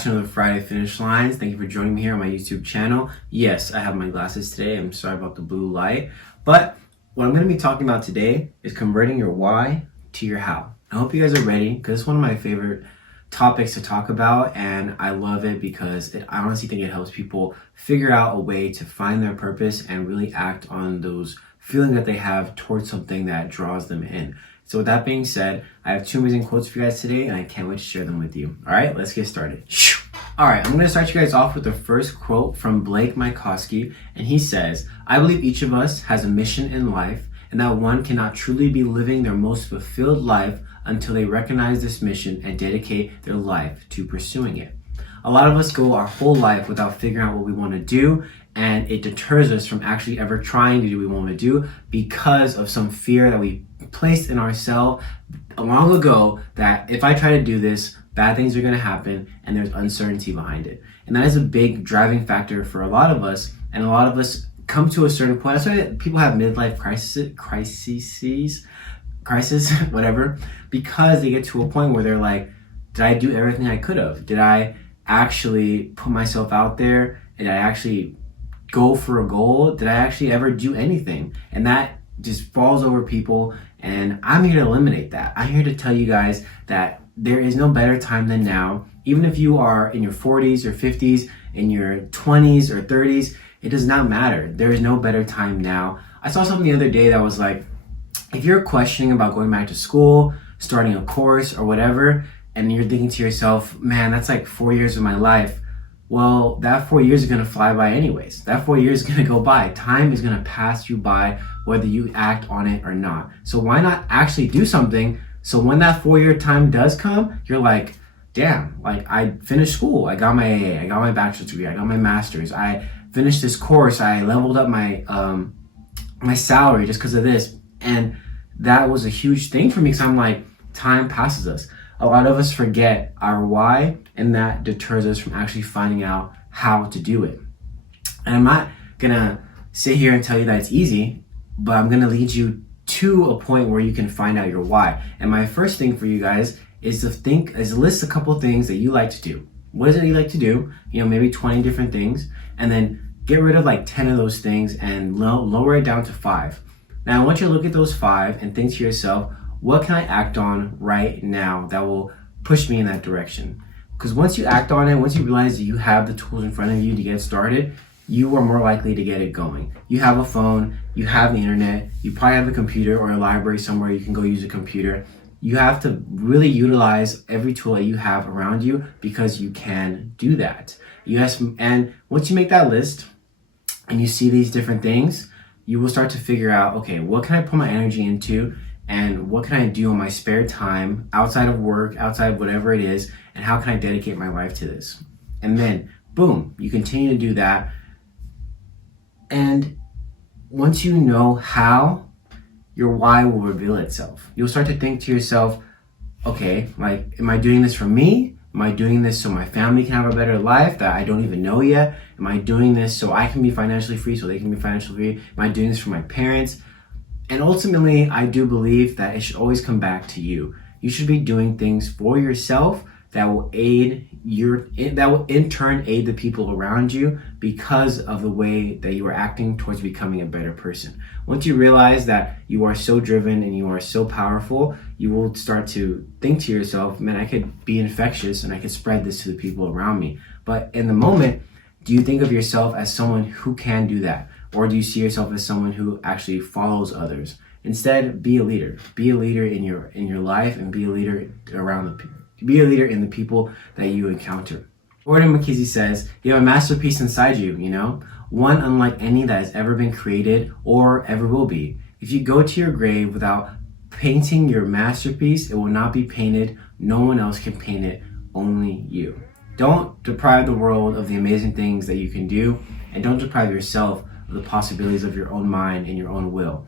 back to another Friday Finish Lines. Thank you for joining me here on my YouTube channel. Yes, I have my glasses today. I'm sorry about the blue light. But what I'm going to be talking about today is converting your why to your how. I hope you guys are ready because it's one of my favorite topics to talk about, and I love it because I honestly think it helps people figure out a way to find their purpose and really act on those feelings that they have towards something that draws them in. So with that being said, I have two amazing quotes for you guys today, and I can't wait to share them with you. All right, let's get started. All right, I'm going to start you guys off with the first quote from Blake Mycoskie, and he says, "I believe each of us has a mission in life, and that one cannot truly be living their most fulfilled life until they recognize this mission and dedicate their life to pursuing it." A lot of us go our whole life without figuring out what we want to do, and it deters us from actually ever trying to do what we want to do because of some fear that we placed in ourselves long ago, that if I try to do this, bad things are going to happen, and there's uncertainty behind it. And that is a big driving factor for a lot of us, and a lot of us come to a certain point. That's why people have midlife crisis, whatever, because they get to a point where they're like, did I do everything I could have? Did I actually put myself out there? Did I actually go for a goal? Did I actually ever do anything? And that just falls over people, and I'm here to eliminate that. I'm here to tell you guys that there is no better time than now. Even if you are in your 40s or 50s, in your 20s or 30s, it does not matter. There is no better time now. I saw something the other day that was like, if you're questioning about going back to school, starting a course or whatever, and you're thinking to yourself, man, that's like 4 years of my life. Well, that 4 years is going to fly by anyways. That 4 years is going to go by. Time is going to pass you by whether you act on it or not. So why not actually do something so when that 4-year time does come, you're like, damn, like I finished school. I got my AA. I got my bachelor's degree. I got my master's. I finished this course. I leveled up my my salary just because of this. And that was a huge thing for me because I'm like, time passes us. A lot of us forget our why, and that deters us from actually finding out how to do it. And I'm not gonna sit here and tell you that it's easy, but I'm gonna lead you to a point where you can find out your why. And my first thing for you guys is to list a couple things that you like to do. What is it you like to do? You know, maybe 20 different things, and then get rid of like 10 of those things and lower it down to 5. Now I want you to look at those 5 and think to yourself, what can I act on right now that will push me in that direction? Because once you act on it, once you realize that you have the tools in front of you to get started, you are more likely to get it going. You have a phone, you have the internet, you probably have a computer or a library somewhere you can go use a computer. You have to really utilize every tool that you have around you because you can do that. And once you make that list and you see these different things, you will start to figure out, okay, what can I put my energy into? And what can I do in my spare time, outside of work, outside of whatever it is, and how can I dedicate my life to this? And then, boom, you continue to do that. And once you know how, your why will reveal itself. You'll start to think to yourself, okay, like, am I doing this for me? Am I doing this so my family can have a better life that I don't even know yet? Am I doing this so I can be financially free, so they can be financially free? Am I doing this for my parents? And ultimately, I do believe that it should always come back to you. You should be doing things for yourself that will in turn aid the people around you because of the way that you are acting towards becoming a better person. Once you realize that you are so driven and you are so powerful, you will start to think to yourself, man, I could be infectious and I could spread this to the people around me. But in the moment, do you think of yourself as someone who can do that? Or do you see yourself as someone who actually follows others? Instead, be a leader. Be a leader in your life, and be a leader be a leader in the people that you encounter. Gordon McKenzie says, you have a masterpiece inside you, one unlike any that has ever been created or ever will be. If you go to your grave without painting your masterpiece, it will not be painted. No one else can paint it, only you. Don't deprive the world of the amazing things that you can do, and don't deprive yourself the possibilities of your own mind and your own will.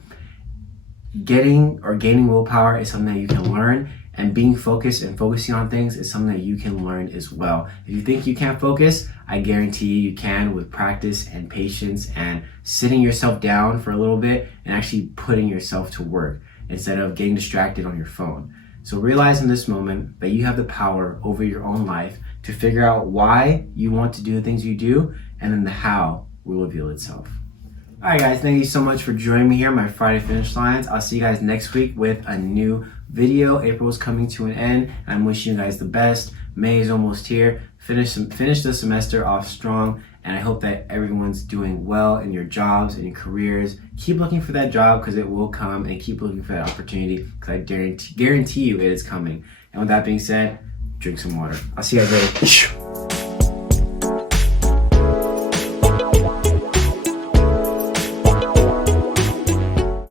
Gaining willpower is something that you can learn, and being focused and focusing on things is something that you can learn as well. If you think you can't focus, I guarantee you can with practice and patience and sitting yourself down for a little bit and actually putting yourself to work instead of getting distracted on your phone. So realize in this moment that you have the power over your own life to figure out why you want to do the things you do, and then the how will reveal itself. All right, guys, thank you so much for joining me here on my Friday Finish Lines. I'll see you guys next week with a new video. April is coming to an end. I'm wishing you guys the best. May is almost here. Finish the semester off strong, and I hope that everyone's doing well in your jobs and your careers. Keep looking for that job because it will come, and keep looking for that opportunity because I guarantee you it is coming. And with that being said, drink some water. I'll see you guys later.